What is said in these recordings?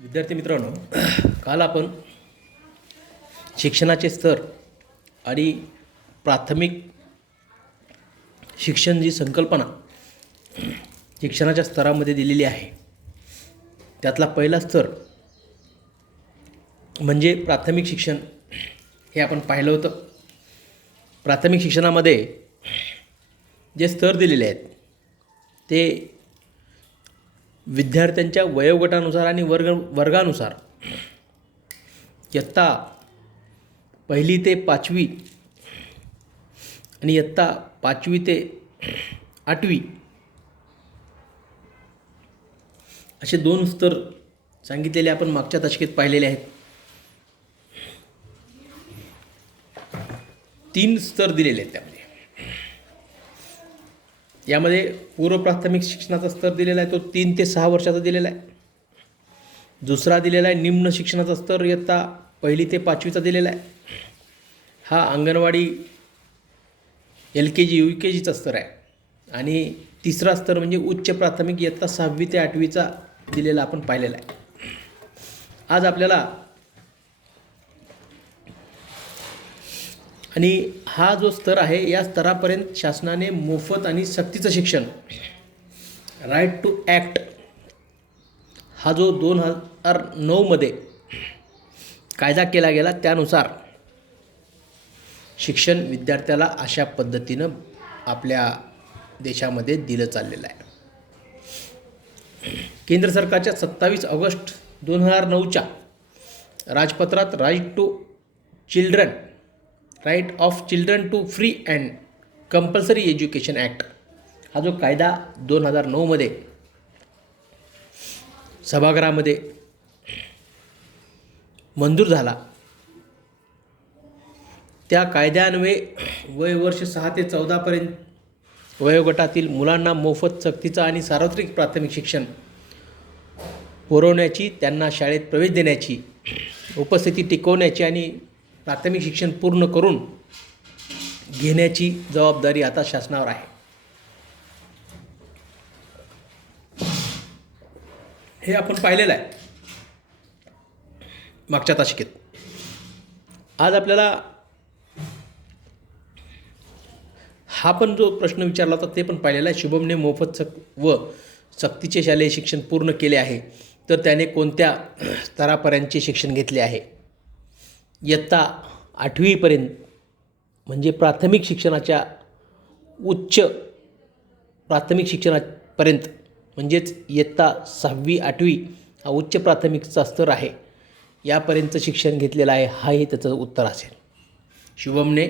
विद्यार्थी मित्रांनो, काल आपण शिक्षणाचे स्तर आणि प्राथमिक शिक्षण जी संकल्पना शिक्षणाच्या स्तरामध्ये दिलेली आहे त्यातला पहिला स्तर म्हणजे प्राथमिक शिक्षण हे आपण पाहिलं होतं. प्राथमिक शिक्षणामध्ये जे स्तर दिलेले आहेत ते विद्यार्थ्यांच्या वयोगटानुसार आणि वर्गानुसार इयत्ता 1ली ते 5वी आणि इयत्ता 5वी ते 8वी असे 2 स्तर सांगितलेले आपण मागच्या दशकेत पाहिलेले आहेत. 3 स्तर दिलेले आहेत त्यामध्ये. यामध्ये पूर्व प्राथमिक शिक्षणाचा स्तर दिलेला आहे तो 3 ते 6 वर्षाचा दिलेला आहे. दुसरा दिलेला आहे निम्न शिक्षणाचा स्तर इयत्ता 1ली ते 5वीचा दिलेला आहे. हा अंगणवाडी LKG UKGचा स्तर आहे. आणि तिसरा स्तर म्हणजे उच्च प्राथमिक इयत्ता 6वी ते 8वीचा दिलेला आपण पाहिलेला आहे. आज आपल्याला आणि हा जो स्तर आहे या स्तरापर्यंत शासनाने मोफत आणि सक्तीचं शिक्षण राईट टू ॲक्ट हा जो 2009मध्ये कायदा केला गेला त्यानुसार शिक्षण विद्यार्थ्याला अशा पद्धतीनं आपल्या देशामध्ये दिलं चाललेलं आहे. केंद्र सरकारच्या 27 ऑगस्ट 2009च्या राजपत्रात right of children to free and compulsory education act हा जो कायदा 2009मध्ये सभागृहामध्ये मंजूर झाला त्या कायद्यान्वये वयवर्ष 6 ते 14पर्यंत वयोगटातील मुलांना मोफत सक्तीचं आणि सार्वत्रिक प्राथमिक शिक्षण पुरवण्याची, त्यांना शाळेत प्रवेश देण्याची, उपस्थिती टिकवण्याची आणि प्राथमिक शिक्षण पूर्ण करून घेण्याची जबाबदारी आता शासनावर आहे. हे आपण पाहिलेलं आहे मागच्या दशकेत. आज आपल्याला हा पण जो प्रश्न विचारला होता ते पण पाहिलेला आहे. शुभमने मोफत व सक्तीचे शालेय शिक्षण पूर्ण केले आहे तर त्याने कोणत्या स्तरापर्यंतचे शिक्षण घेतले आहे. इयत्ता 8वीपर्यंत म्हणजे प्राथमिक शिक्षणाच्या उच्च प्राथमिक शिक्षणापर्यंत म्हणजेच इयत्ता 6वी 8वी हा उच्च प्राथमिकचा स्तर आहे यापर्यंत शिक्षण घेतलेलं आहे. हा हे त्याचं उत्तर असेल. शुभमने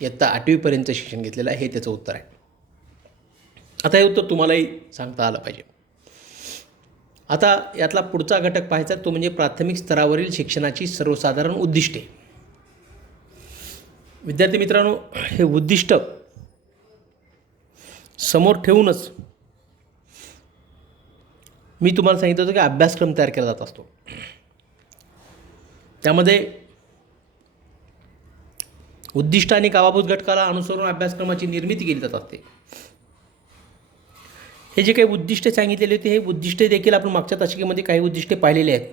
इयत्ता 8वीपर्यंत शिक्षण घेतलेलं आहे हे त्याचं उत्तर आहे. आता हे उत्तर तुम्हालाही सांगता आलं पाहिजे. आता यातला पुढचा घटक पाहायचा तो म्हणजे प्राथमिक स्तरावरील शिक्षणाची सर्वसाधारण उद्दिष्टे. विद्यार्थी मित्रांनो, हे उद्दिष्ट समोर ठेवूनच मी तुम्हाला सांगितलं होतं की अभ्यासक्रम तयार केला जात असतो. त्यामध्ये उद्दिष्ट आणि कामाभूत घटकाला अनुसरून अभ्यासक्रमाची निर्मिती केली जात असते. हे जे काही उद्दिष्टे सांगितलेले होते हे उद्दिष्टे देखील आपण मागच्या दशकेमध्ये काही उद्दिष्टे पाहिलेले आहेत.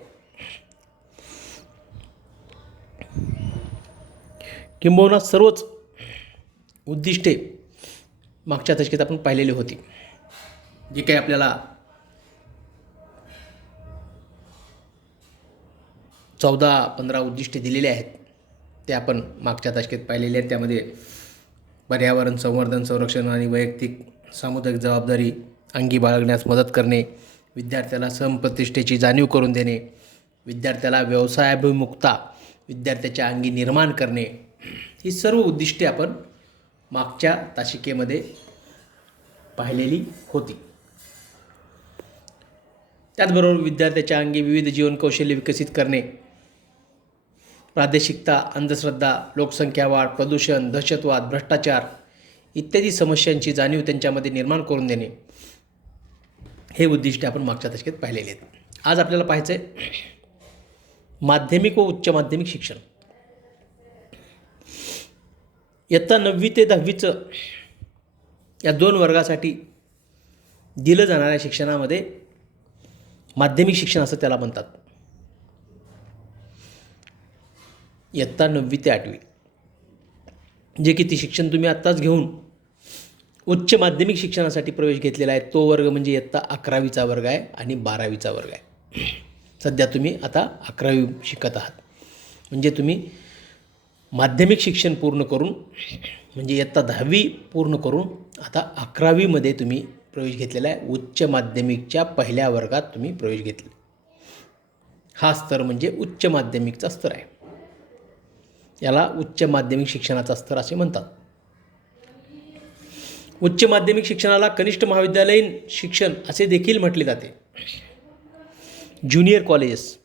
किंबहुना सर्वच उद्दिष्टे मागच्या दशकेत आपण पाहिलेली होती. जे काही आपल्याला 14-15 उद्दिष्टे दिलेले आहेत ते आपण मागच्या दशकेत पाहिलेले आहेत. त्यामध्ये पर्यावरण संवर्धन, संरक्षण आणि वैयक्तिक सामुदायिक जबाबदारी अंगी बाळगण्यास मदत करणे, विद्यार्थ्याला समप्रतिष्ठेची जाणीव करून देणे, विद्यार्थ्याला व्यवसायाभिमुखता विद्यार्थ्याच्या अंगी निर्माण करणे, ही सर्व उद्दिष्टे आपण मागच्या दशकेमध्ये पाहिलेली होती. त्याचबरोबर विद्यार्थ्याच्या अंगी विविध जीवन कौशल्य विकसित करणे, प्रादेशिकता, अंधश्रद्धा, लोकसंख्या वाढ, प्रदूषण, दहशतवाद, भ्रष्टाचार इत्यादी समस्यांची जाणीव त्यांच्यामध्ये निर्माण करून देणे, हे उद्दिष्टे आपण मागच्या दशकेत पाहिलेले आहेत. आज आपल्याला पाहायचं आहे माध्यमिक व उच्च माध्यमिक शिक्षण. इयत्ता 9वी ते 10वीचं या 2 वर्गासाठी दिलं जाणाऱ्या शिक्षणामध्ये माध्यमिक शिक्षण असं त्याला म्हणतात. इयत्ता 9वी ते 8वी, जे की ते शिक्षण तुम्ही आत्ताच घेऊन उच्च माध्यमिक शिक्षणासाठी प्रवेश घेतलेला आहे, तो वर्ग म्हणजे इयत्ता 11वीचा वर्ग आहे आणि 12वीचा वर्ग आहे. सध्या तुम्ही आता 11वी शिकत आहात, म्हणजे तुम्ही माध्यमिक शिक्षण पूर्ण करून म्हणजे इयत्ता 10वी पूर्ण करून आता 11वीमध्ये तुम्ही प्रवेश घेतलेला आहे. उच्च माध्यमिकच्या पहिल्या वर्गात तुम्ही प्रवेश घेतले. हा स्तर म्हणजे उच्च माध्यमिकचा स्तर आहे. याला उच्च माध्यमिक शिक्षणाचा स्तर असे म्हणतात. उच्च माध्यमिक शिक्षणाला कनिष्ठ महाविद्यालयीन शिक्षण असे देखील म्हटले जाते. ज्युनियर कॉलेजेस,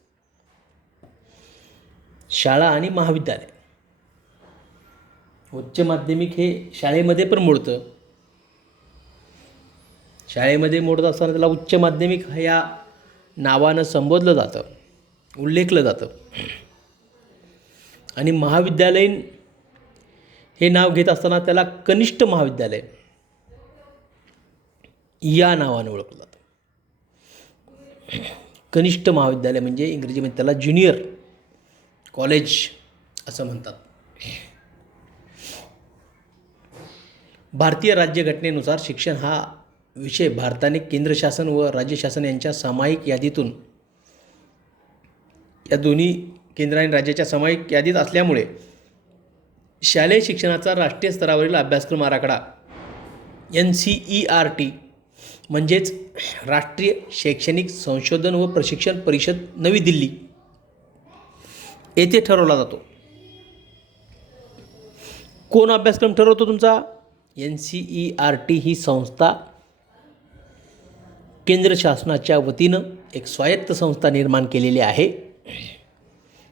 शाळा आणि महाविद्यालय. उच्च माध्यमिक हे शाळेमध्ये पण मोडतं. शाळेमध्ये मोडत असताना त्याला उच्च माध्यमिक ह्या नावानं संबोधलं जातं, उल्लेखलं जातं. आणि महाविद्यालयीन हे नाव घेत असताना त्याला कनिष्ठ महाविद्यालय या नावानं ओळखलं जातं. कनिष्ठ महाविद्यालय म्हणजे इंग्रजीमध्ये त्याला ज्युनियर कॉलेज असं म्हणतात. भारतीय राज्यघटनेनुसार शिक्षण हा विषय भारताने केंद्र शासन व राज्य शासन यांच्या सामायिक यादीतून, या दोन्ही केंद्र आणि राज्याच्या सामायिक यादीत असल्यामुळे शालेय शिक्षणाचा राष्ट्रीय स्तरावरील अभ्यासक्रम आराखडा NCERT म्हणजेच राष्ट्रीय शैक्षणिक संशोधन व प्रशिक्षण परिषद नवी दिल्ली येथे ठरवला जातो. कोण अभ्यासक्रम ठरवतो तुमचा? NCERT ही संस्था केंद्र शासनाच्या वतीनं एक स्वायत्त संस्था निर्माण केलेली आहे.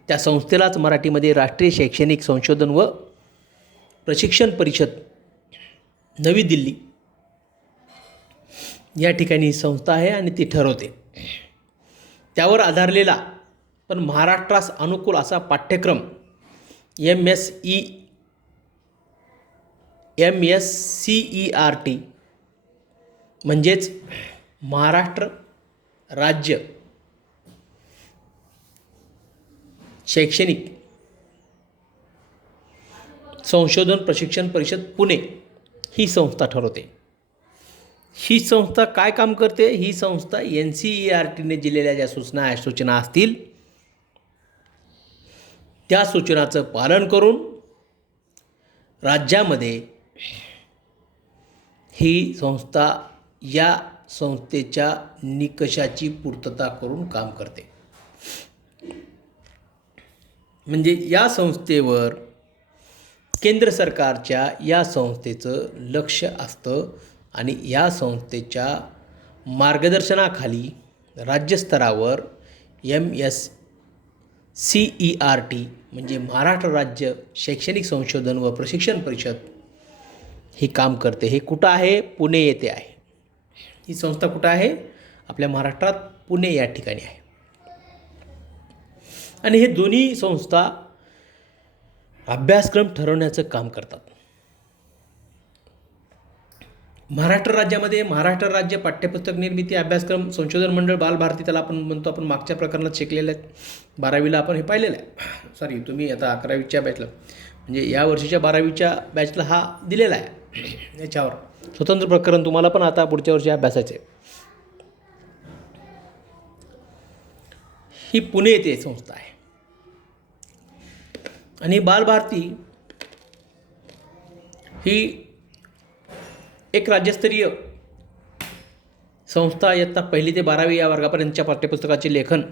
त्या संस्थेलाच मराठीमध्ये राष्ट्रीय शैक्षणिक संशोधन व प्रशिक्षण परिषद नवी दिल्ली या ठिकाणी संस्था आहे आणि ती ठरवते. त्यावर आधारलेला पण महाराष्ट्रास अनुकूल असा पाठ्यक्रम MSCERT म्हणजेच महाराष्ट्र राज्य शैक्षणिक संशोधन प्रशिक्षण परिषद पुणे ही संस्था ठरवते. ही संस्था काय काम करते? ही संस्था NCERTने दिलेल्या ज्या सूचना असतील त्या सूचनाचं पालन करून राज्यामध्ये ही संस्था या संस्थेच्या निकषाची पूर्तता करून काम करते. म्हणजे या संस्थेवर केंद्र सरकारच्या या संस्थेचं लक्ष असतं आणि या संस्थेच्या मार्गदर्शनाखाली राज्यस्तरावर MSCERT म्हणजे महाराष्ट्र राज्य शैक्षणिक संशोधन व प्रशिक्षण परिषद ही काम करते. हे कुठं आहे? पुणे येथे आहे. ही संस्था कुठं आहे? आपल्या महाराष्ट्रात पुणे या ठिकाणी आहे. आणि हे दोन्ही संस्था अभ्यासक्रम ठरवण्याचं काम करतात. महाराष्ट्र राज्यामध्ये महाराष्ट्र राज्य पाठ्यपुस्तक निर्मिती अभ्यासक्रम संशोधन मंडळ बालभारती, त्याला आपण म्हणतो, आपण मागच्या प्रकरणात शिकलेलं आहे. 12वीला आपण हे पाहिलेलं आहे. सॉरी, तुम्ही आता 11वीच्या बॅचला म्हणजे या वर्षीच्या 12वीच्या बॅचला हा दिलेला आहे. याच्यावर स्वतंत्र प्रकरण तुम्हाला पण आता पुढच्या वर्षी अभ्यासायचं आहे. ही पुणे येथे संस्था आहे. आणि बालभारती ही एक राज्यस्तरीय संस्था इयत्ता 1ली ते 12वी या वर्गापर्यंतच्या पाठ्यपुस्तकाचे लेखन,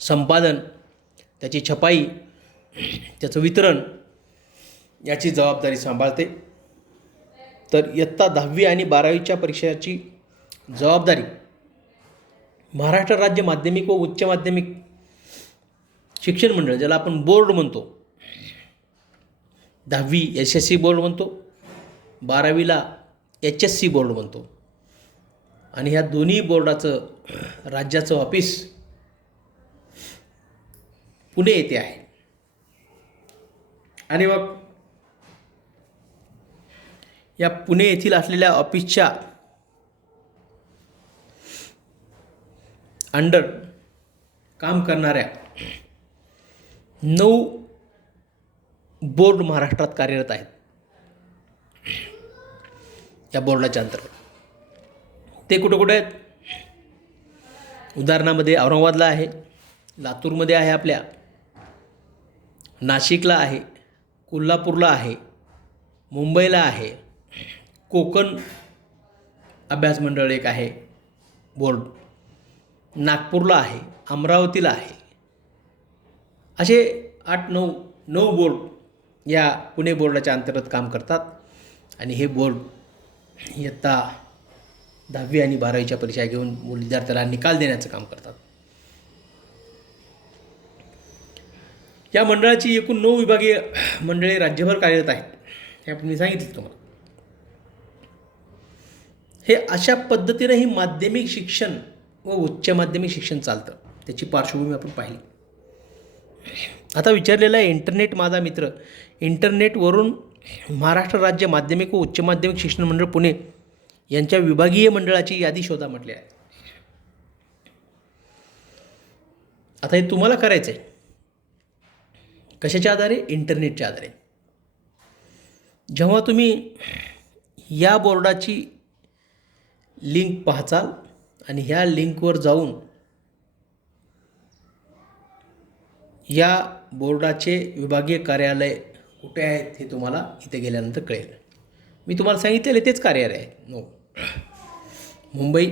संपादन, त्याची छपाई, त्याचं वितरण याची जबाबदारी सांभाळते. तर इयत्ता 10वी आणि 12वीच्या परीक्षेची जबाबदारी महाराष्ट्र राज्य माध्यमिक व उच्च माध्यमिक शिक्षण मंडळ, ज्याला आपण बोर्ड म्हणतो, 10वी SSC बोर्ड म्हणतो, 12वीला HSC बोर्ड म्हणतो. आणि ह्या दोन्ही बोर्डाचं राज्याचं ऑफिस पुणे येथे आहे. आणि मग या पुणे येथील असलेल्या ऑफिसच्या अंडर काम करणाऱ्या 9 बोर्ड महाराष्ट्रात कार्यरत आहेत. या बोर्डाच्या अंतर्गत ते कुठं कुठं आहेत? उदाहरणामध्ये औरंगाबादला आहे, लातूरमध्ये आहे, आपल्या नाशिकला आहे, कोल्हापूरला आहे, मुंबईला आहे, कोकण अभ्यास मंडळ एक आहे बोर्ड, नागपूरला आहे, अमरावतीला आहे. असे 8-9 बोर्ड या पुणे बोर्डाच्या अंतर्गत काम करतात. आणि हे बोर्ड इयत्ता 10वी आणि 12वीच्या परीक्षा घेऊन विद्यार्थ्याला निकाल देण्याचं काम करतात. या मंडळाची एकूण 9 विभागीय मंडळे राज्यभर कार्यरत आहेत, हे आपण मी सांगितलं तुम्हाला. हे अशा पद्धतीनं ही माध्यमिक शिक्षण व उच्च माध्यमिक शिक्षण चालतं. त्याची पार्श्वभूमी आपण पाहिली. आता विचारलेला आहे इंटरनेट माझा मित्र, इंटरनेटवरून महाराष्ट्र राज्य माध्यमिक व उच्च माध्यमिक शिक्षण मंडळ पुणे यांच्या विभागीय मंडळाची यादी शोधा म्हटली आहे. आता हे तुम्हाला करायचं आहे कशाच्या आधारे? इंटरनेटच्या आधारे. जेव्हा तुम्ही या बोर्डाची लिंक पाहचाल आणि ह्या लिंकवर जाऊन या बोर्डाचे विभागीय कार्यालय कुठे आहेत हे तुम्हाला इथे गेल्यानंतर कळेल. मी तुम्हाला सांगितलेले तेच कार्यालय आहे. मुंबई,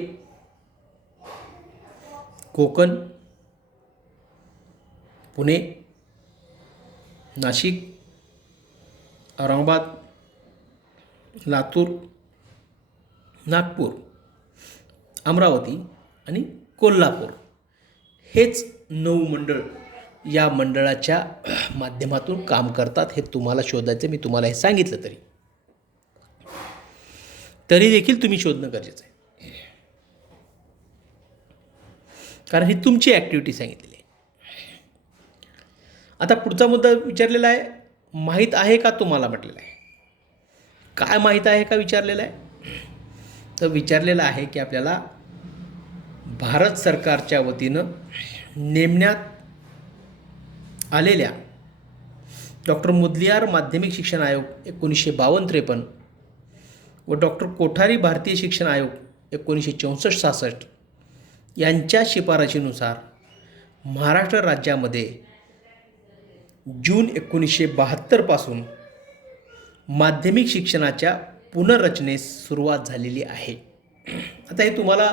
कोकण, पुणे, नाशिक, औरंगाबाद, लातूर, नागपूर, अमरावती आणि कोल्हापूर हेच 9 मंडळ या मंडळाच्या माध्यमातून काम करतात. हे तुम्हाला शोधायचं, मी तुम्हाला हे सांगितलं तरी देखील तुम्ही शोधणं गरजेचं आहे, कारण ही तुमची ॲक्टिव्हिटी सांगितलेली आहे. आता पुढचा मुद्दा विचारलेला आहे, माहीत आहे का तुम्हाला म्हटलेलं आहे. काय माहीत आहे का विचारलेलं आहे. तर विचारलेलं आहे की आपल्याला भारत सरकारच्या वतीनं नेमण्यात आलेल्या डॉक्टर मुदलियार माध्यमिक शिक्षण आयोग 1952-53 व डॉक्टर कोठारी भारतीय शिक्षण आयोग 1964-66 यांच्या शिफारशीनुसार महाराष्ट्र राज्यामध्ये जून 1972 पासून माध्यमिक शिक्षणाच्या पुनर्रचनेस सुरुवात झालेली आहे. आता हे तुम्हाला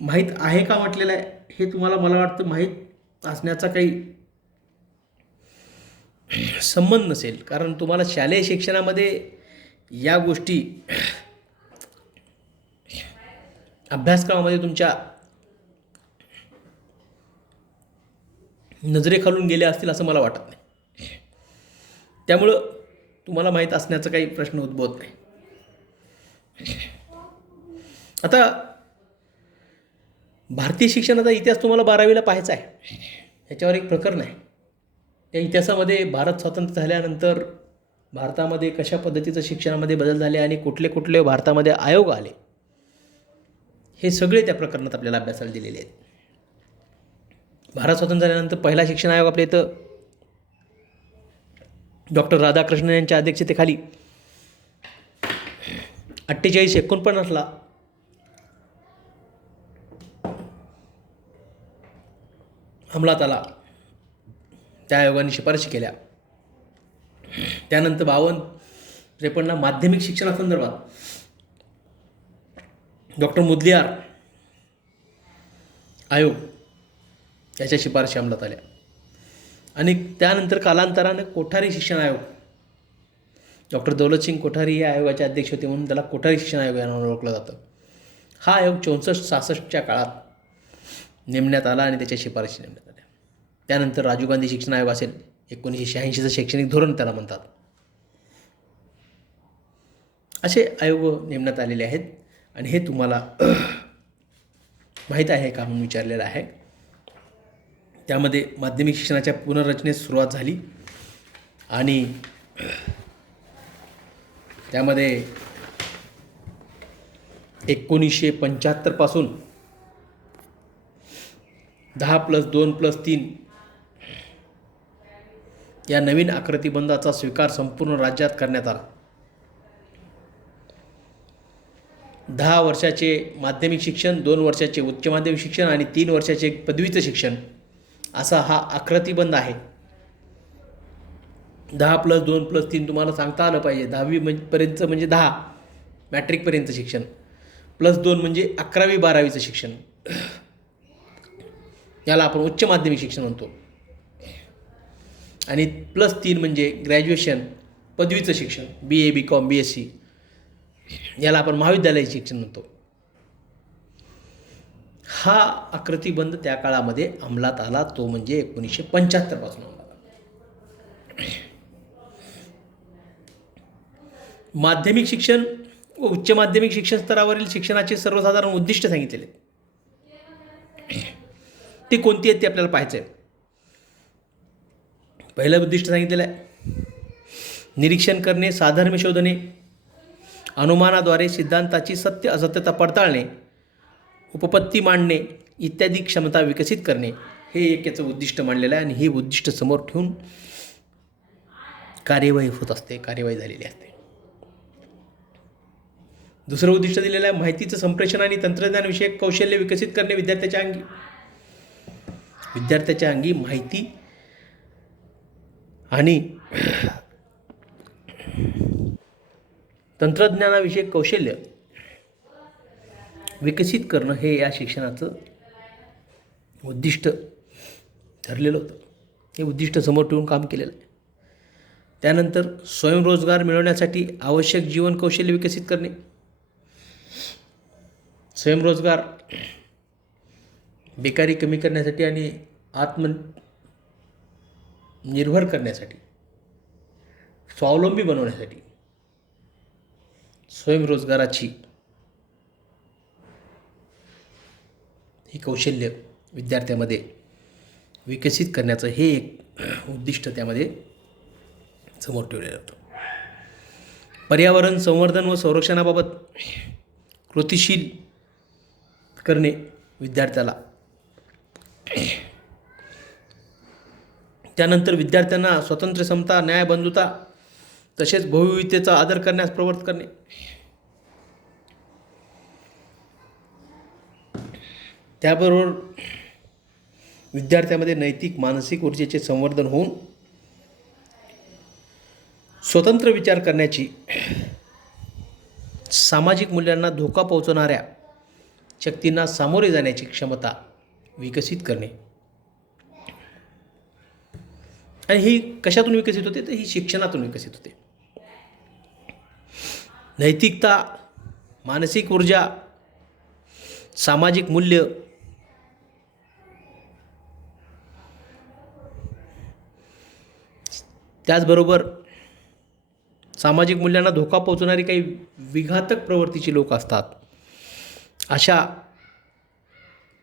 माहीत आहे का म्हटलेलं आहे. हे तुम्हाला मला वाटतं माहीत असण्याचा काही संबंध नसेल, कारण तुम्हाला शालेय शिक्षणामध्ये या गोष्टी अभ्यासक्रमामध्ये तुमच्या नजरेखालून गेल्या असतील असं मला वाटत नाही. त्यामुळं तुम्हाला माहीत असण्याचा काही प्रश्न उद्भवत नाही. आता भारतीय शिक्षणाचा इतिहास तुम्हाला 12वीला पाहायचा आहे. याच्यावर एक प्रकरण आहे. त्या इतिहासामध्ये भारत स्वतंत्र झाल्यानंतर भारतामध्ये कशा पद्धतीचं शिक्षणामध्ये बदल झाले आणि कुठले कुठले भारतामध्ये आयोग आले, हे सगळे त्या प्रकरणात आपल्याला अभ्यासाला दिलेले आहेत. भारत स्वतंत्र झाल्यानंतर पहिला शिक्षण आयोग आपल्या इथं डॉक्टर राधाकृष्णन यांच्या अध्यक्षतेखाली 48-49 अंमलात आला. त्या आयोगाने शिफारशी केल्या. त्यानंतर 52-53 माध्यमिक शिक्षणासंदर्भात डॉक्टर मुदलियार आयोग याच्या शिफारशी अंमलात आल्या. आणि त्यानंतर कालांतरानं कोठारी शिक्षण आयोग, डॉक्टर दौलतसिंग कोठारी या आयोगाचे अध्यक्ष होते म्हणून त्याला कोठारी शिक्षण आयोग या नावाने ओळखलं जातं. हा आयोग 64-66च्या काळात नेमण्यात आला आणि त्याच्या शिफारशी नेमण्यात आल्या. त्यानंतर राजीव गांधी शिक्षण आयोग असेल, 1986चं शैक्षणिक धोरण त्याला म्हणतात. असे आयोग नेमण्यात आलेले आहेत. आणि हे तुम्हाला माहीत आहे का म्हणून विचारलेलं आहे. त्यामध्ये माध्यमिक शिक्षणाच्या पुनर्रचनेस सुरुवात झाली आणि त्यामध्ये 1975 पासून 10+2+3 या नवीन आकृतिबंधाचा स्वीकार संपूर्ण राज्यात करण्यात आला. 10 वर्षाचे माध्यमिक शिक्षण, 2 वर्षाचे उच्च माध्यमिक शिक्षण आणि 3 वर्षाचे पदवीचं शिक्षण असा हा आकृतिबंध आहे. 10+2+3 तुम्हाला सांगता आलं पाहिजे. 10वी पर्यंत म्हणजे 10 मॅट्रिकपर्यंत शिक्षण, +2 म्हणजे 11वी-12वीचं शिक्षण, याला आपण उच्च माध्यमिक शिक्षण म्हणतो. आणि +3 म्हणजे ग्रॅज्युएशन, पदवीचं शिक्षण, BA, BCom, BSc, याला आपण महाविद्यालयाचे शिक्षण म्हणतो. हा आकृतिबंध त्या काळामध्ये अंमलात आला, तो म्हणजे 1975 पासून अंमलात आला. माध्यमिक शिक्षण व उच्च माध्यमिक शिक्षण स्तरावरील शिक्षणाचे सर्वसाधारण उद्दिष्ट सांगितलेले. ते कोणती आहेत ते आपल्याला पाहायचं आहे. पहिलं उद्दिष्ट सांगितलेलं आहे, निरीक्षण करणे, साधर्म्य शोधणे, अनुमानाद्वारे सिद्धांताची सत्य असत्यता पडताळणे, उपपत्ती मांडणे इत्यादी क्षमता विकसित करणे, हे एक याचं उद्दिष्ट मांडलेलं आहे. आणि हे उद्दिष्ट समोर ठेवून कार्यवाही होत असते, कार्यवाही झालेली असते. दुसरं उद्दिष्ट दिलेलं आहे, माहितीचं संप्रेषण आणि तंत्रज्ञानविषयक कौशल्य विकसित करणे. विद्यार्थ्याच्या अंगी माहिती आणि तंत्रज्ञानाविषयक कौशल्य विकसित करणं हे या शिक्षणाचं उद्दिष्ट ठरलेलं होतं. हे उद्दिष्ट समोर ठेवून काम केलेलं आहे. त्यानंतर स्वयंरोजगार मिळवण्यासाठी आवश्यक जीवन कौशल्य विकसित करणे. स्वयंरोजगार, बेकारी कमी करण्यासाठी आणि आत्मनिर्भर करण्यासाठी, स्वावलंबी बनवण्यासाठी स्वयंरोजगाराची ही कौशल्य विद्यार्थ्यामध्ये विकसित करण्याचं हे एक उद्दिष्ट त्यामध्ये समोर ठेवलेलं होतं. पर्यावरण संवर्धन व संरक्षणाबाबत कृतिशील करणे विद्यार्थ्याला. त्यानंतर विद्यार्थ्यांना स्वातंत्र्य, समता, न्याय, बंधुता तसेच बहुविविधतेचा आदर करण्यास प्रवृत्त करणे. त्याबरोबर विद्यार्थ्यामध्ये नैतिक, मानसिक ऊर्जेचे संवर्धन होऊन स्वतंत्र विचार करण्याची, सामाजिक मूल्यांना धोका पोहोचवणाऱ्या शक्तींना सामोरे जाण्याची क्षमता विकसित करणे. आणि ही कशातून विकसित होते, तर ही शिक्षणातून विकसित होते. नैतिकता, मानसिक ऊर्जा, सामाजिक मूल्य, त्याचबरोबर सामाजिक मूल्यांना धोका पोहोचणारी काही विघातक प्रवृत्तीची लोक असतात, अशा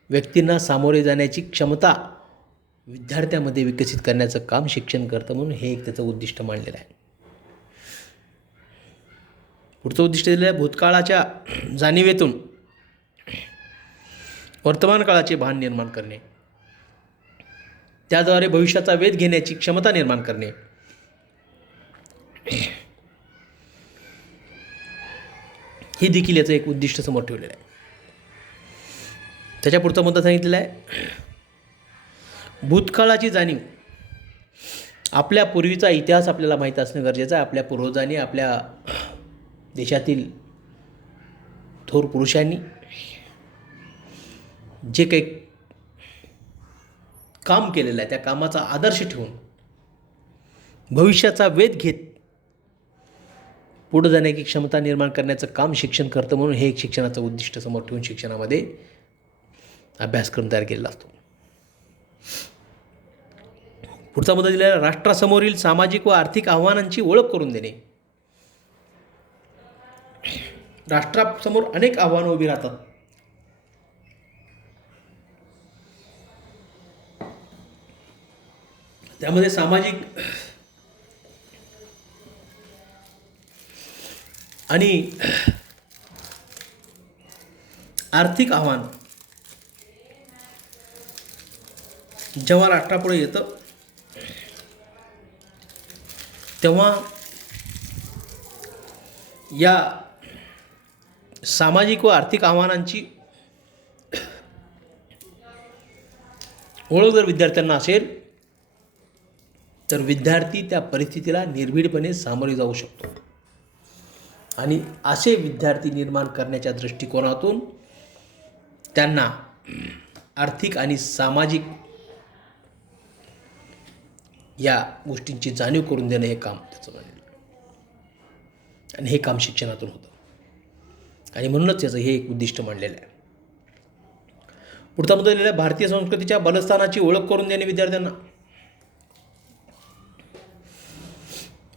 व्यक्तींना सामोरे जाण्याची क्षमता विद्यार्थ्यामध्ये विकसित करण्याचं काम शिक्षण करतं. म्हणून हे एक त्याचं उद्दिष्ट मांडलेलं आहे. पुढचं उद्दिष्ट दिलेलं आहे, भूतकाळाच्या जाणीवेतून वर्तमान काळाचे भान निर्माण करणे, त्याद्वारे भविष्याचा वेध घेण्याची क्षमता निर्माण करणे. ही देखील याचं एक उद्दिष्ट समोर ठेवलेलं आहे. त्याच्या पुढचा मुद्दा सांगितलेला आहे, भूतकाळाची जाणीव. आपल्या पूर्वीचा इतिहास आपल्याला माहीत असणं गरजेचं आहे. आपल्या पूर्वजांनी, आपल्या देशातील थोर पुरुषांनी जे काही काम केलेलं आहे त्या कामाचा आदर्श ठेवून भविष्याचा वेध घेत पुढे जाण्याची क्षमता निर्माण करण्याचं काम शिक्षण करतं. म्हणून हे एक शिक्षणाचं उद्दिष्ट समोर ठेवून शिक्षणामध्ये अभ्यासक्रम तयार केलेला असतो. पुढचा मुद्दा दिलेला, राष्ट्रासमोरील सामाजिक व आर्थिक आव्हानांची ओळख करून देणे. राष्ट्रासमोर अनेक आव्हानं उभी राहतात. त्यामध्ये सामाजिक आणि आर्थिक आव्हान जेव्हा राष्ट्रापुढे येतं तेव्हा या सामाजिक व आर्थिक आव्हानांची ओळख जर विद्यार्थ्यांना असेल तर विद्यार्थी त्या परिस्थितीला निर्भीडपणे सामोरे जाऊ शकतो. आणि असे विद्यार्थी निर्माण करण्याच्या दृष्टिकोनातून त्यांना आर्थिक आणि सामाजिक या गोष्टींची जाणीव करून देणं हे काम त्याचं मानलं. आणि हे काम शिक्षणातून होतं. आणि म्हणूनच त्याचं हे एक उद्दिष्ट मांडलेलं आहे. पुढचा मुद्दा दिलेला भारतीय संस्कृतीच्या बलस्थानाची ओळख करून देणे विद्यार्थ्यांना.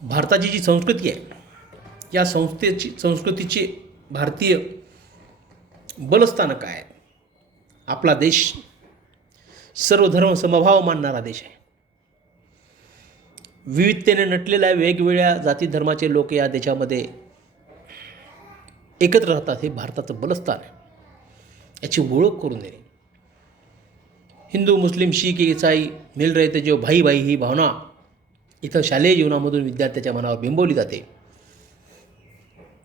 भारताची जी संस्कृती आहे या संस्कृतीचे भारतीय बलस्थान काय आहे. आपला देश सर्व धर्म समभाव मानणारा देश आहे. विविधतेने नटलेल्या वेगवेगळ्या जाती धर्माचे लोक या देशामध्ये एकत्र राहतात. हे भारताचं बलस्थान आहे. याची ओळख करून देणे. हिंदू मुस्लिम शीख ईसाई मिल रहे थे जो भाई भाई ही भावना इथं शालेय जीवनामधून विद्यार्थ्याच्या मनावर बिंबवली जाते.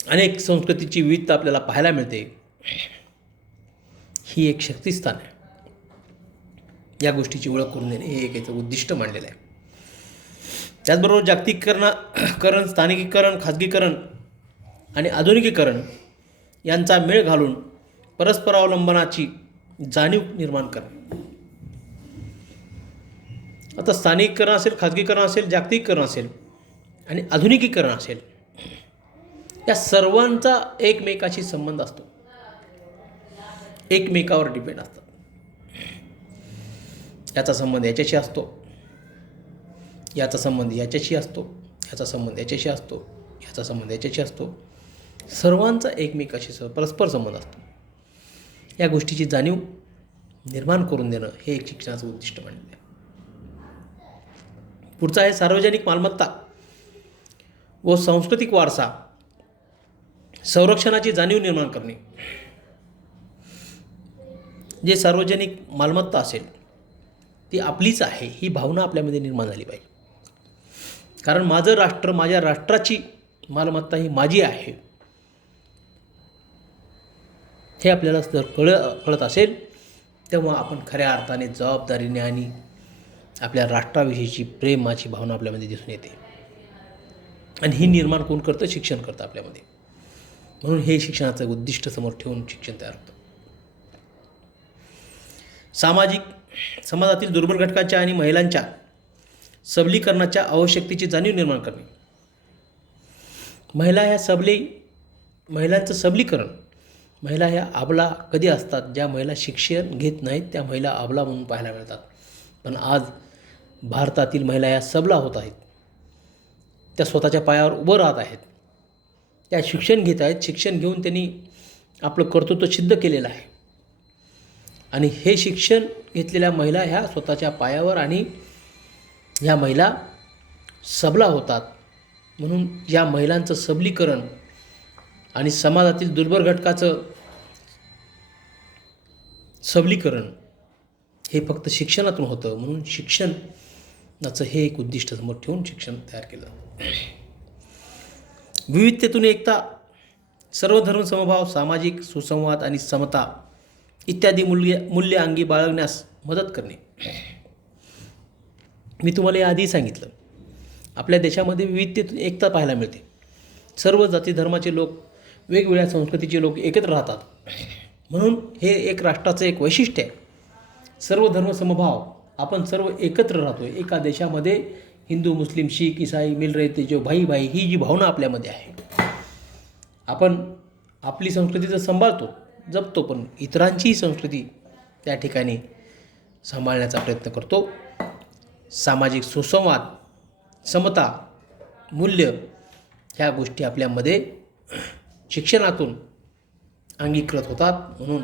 अनेक संस्कृतीची विविधता आपल्याला पाहायला मिळते. ही एक शक्तिस्थान आहे. या गोष्टीची ओळख करून देणे हे एक याचं उद्दिष्ट मांडलेलं आहे. त्याचबरोबर जागतिकीकरण स्थानिकीकरण खाजगीकरण आणि आधुनिकीकरण यांचा मेळ घालून परस्परावलंबनाची जाणीव निर्माण करणे. आता स्थानिकीकरण असेल, खाजगीकरण असेल, जागतिकीकरण असेल आणि आधुनिकीकरण असेल, या सर्वांचा एकमेकाशी संबंध असतो. एकमेकावर डिपेंड असतात. याचा संबंध याच्याशी असतो, याचा संबंध याच्याशी असतो, याचा संबंध याच्याशी असतो, याचा संबंध याच्याशी असतो. सर्वांचा एकमेकाशी परस्पर संबंध असतो. या गोष्टीची जाणीव निर्माण करून देणं हे एक शिक्षणाचं उद्दिष्ट मानलेलं आहे. पुढचं आहे सार्वजनिक मालमत्ता व सांस्कृतिक वारसा संरक्षणाची जाणीव निर्माण करणे. जे सार्वजनिक मालमत्ता असेल ती आपलीच आहे ही भावना आपल्यामध्ये निर्माण झाली पाहिजे. कारण माझं राष्ट्र, माझ्या राष्ट्राची मालमत्ता ही माझी आहे हे आपल्याला जर कळत असेल तेव्हा आपण खऱ्या अर्थाने जबाबदारीने आणि आपल्या राष्ट्राविषयीची प्रेमाची भावना आपल्यामध्ये दिसून येते. आणि ही निर्माण कोण करतं? शिक्षण करतं आपल्यामध्ये. म्हणून हे शिक्षणाचं उद्दिष्ट समोर ठेवून शिक्षण तयार होतं. समाजातील दुर्बल घटकांच्या आणि महिलांच्या सबलीकरणाच्या आवश्यकतेची जाणीव निर्माण करणे. महिलांचं सबलीकरण. महिला ह्या अबला कधी असतात? ज्या महिला शिक्षण घेत नाहीत त्या महिला अबला म्हणून पाहायला मिळतात. पण आज भारतातील महिला ह्या सबला होत आहेत. त्या स्वतःच्या पायावर उभं राहत आहेत. त्या शिक्षण घेत आहेत. शिक्षण घेऊन त्यांनी आपलं कर्तृत्व सिद्ध केलेलं आहे. आणि हे शिक्षण घेतलेल्या महिला ह्या स्वतःच्या पायावर आणि ह्या महिला सबला होतात. म्हणून या महिलांचं सबलीकरण आणि समाजातील दुर्बल घटकाचं सबलीकरण हे फक्त शिक्षणातून होतं. म्हणून शिक्षणाचं हे एक उद्दिष्ट समोर ठेवून शिक्षण तयार केलं. विविधतेतून एकता, सर्व धर्म समभाव, सामाजिक सुसंवाद आणि समता इत्यादी मूल्य अंगी बाळगण्यास मदत करणे. मी तुम्हाला याआधी सांगितलं आपल्या देशामध्ये विविधतेतून एकता पाहायला मिळते. सर्व जाती धर्माचे लोक, वेगवेगळ्या संस्कृतीचे लोक एकत्र राहतात. म्हणून हे एक राष्ट्राचं एक वैशिष्ट्य आहे. सर्व धर्म समभाव, आपण सर्व एकत्र राहतो एका देशामध्ये. हिंदू मुस्लिम शीख ईसाई मिल रहे थे जो भाई भाई ही जी भावना आपल्यामध्ये आहे. आपण आपली संस्कृती तर सांभाळतो, जपतो, पण इतरांचीही संस्कृती त्या ठिकाणी सांभाळण्याचा प्रयत्न करतो. सामाजिक सुसंवाद, समता, मूल्य ह्या गोष्टी आपल्यामध्ये शिक्षणातून अंगीकृत होतात. म्हणून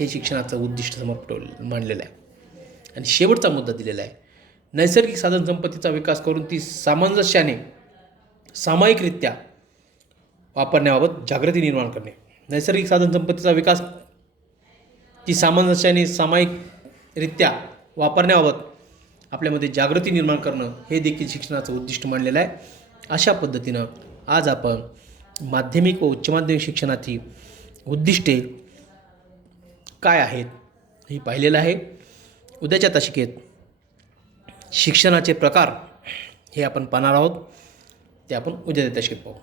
हे शिक्षणाचं उद्दिष्ट समोर मांडलेलं आहे. आणि शेवटचा मुद्दा दिलेला आहे नैसर्गिक साधनसंपत्तीचा विकास करून ती सामंजस्याने सामायिकरित्या वापरण्याबाबत जागृती निर्माण करणे. नैसर्गिक साधनसंपत्तीचा विकास ती सामंजस्याने सामायिकरित्या वापरण्याबाबत आपल्यामध्ये जागृती निर्माण करणं हे देखील शिक्षणाचं उद्दिष्ट मानलेलं आहे. अशा पद्धतीनं आज आपण माध्यमिक व उच्च माध्यमिक शिक्षणाची उद्दिष्टे काय आहेत हे पाहिलेलं आहे. उद्याच्या तासिकेत शिक्षणाचे प्रकार हे आपण पाहणार आहोत. ते आपण उद्याच्या तासिकेत पाहू.